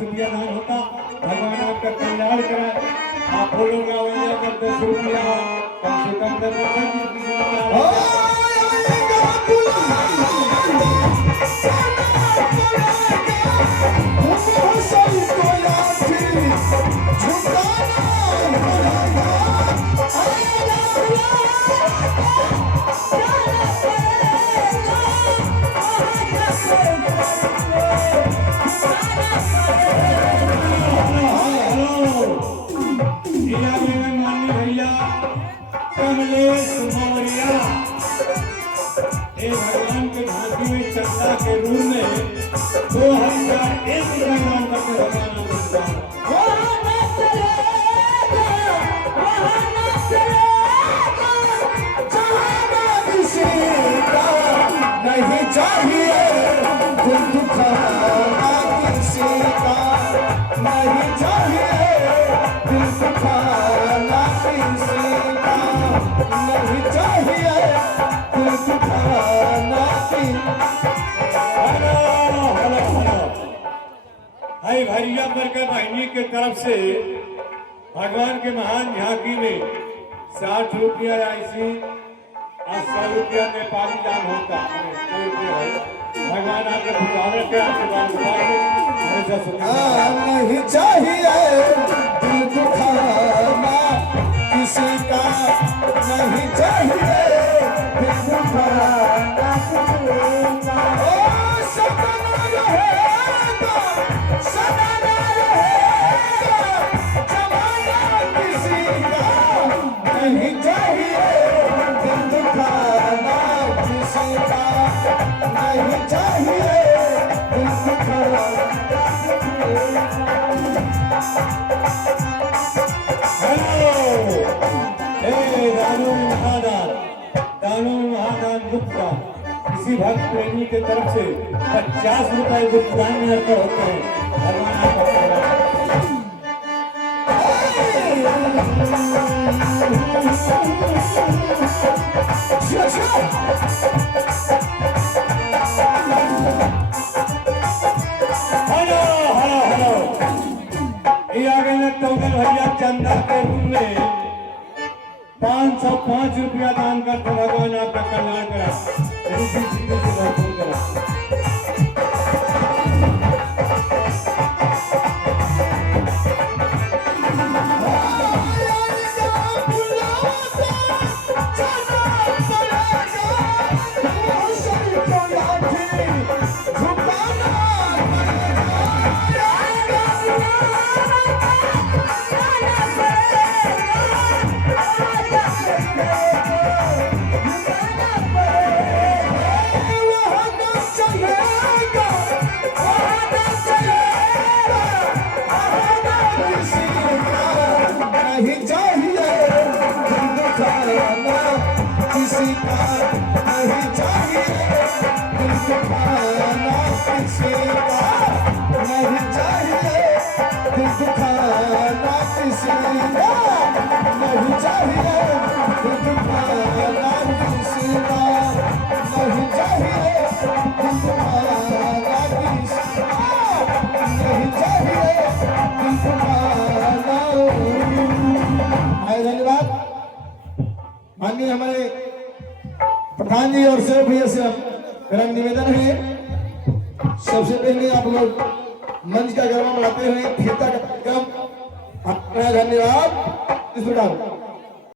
रुपया दान होता। भगवान आपका कल्याण कराए। आप बोलोगे अवैया कर 10 रुपया कम से कम 10 कमलेश मौर्या भगवान के झांकी में चंदा के रूप में 2001 रुपये दान करके नहीं चाहिए दिल दुखाना किसी का, नहीं चाहिए दिल दुखाना किसी का, नहीं चाहिए दिल दुखाना भाई भैया पर के बहनी के तरफ से भगवान के महान झांकी में 60 रुपया ऐसी और 100 रुपया नेपाली दान होता है। भगवान आपके पुजारे के आशीर्वाद हमेशा सुनिए। नहीं चाहिए दिल दुखाना किसी का, नहीं चाहिए दिल दुखाना किसी का। ओ सपना रहेगा, सपना रहेगा, जमाना किसी का, नहीं चाहिए दिल दुखाना किसी का, नहीं चाहिए दिल दुखाना। दानू महादान गुप्ता किसी भक्त प्रेमी के तरफ से 50 रुपए गुप्तान में अर्पण होते हैं। भगवान भैया चंदा के रूप में 505 रुपया दान करते। भगवान आपका कल्याण करा। नहीं चाहिए दिल दुखाना किसी का, नहीं चाहिए दिल दुखाना किसी का, नहीं चाहिए दिल दुखाना किसी का, नहीं चाहिए दिल दुखाना किसी का, नहीं चाहिए दिल दुखाना किसी का, नहीं चाहिए दिल दुखाना। धन्यवाद। माननीय हमारे प्रधान जी और से भैया से मेरा निवेदन है, सबसे पहले आप लोग मंच का गरबा बढ़ाते हुए फीता का कार्यक्रम। धन्यवाद। इस प्रकार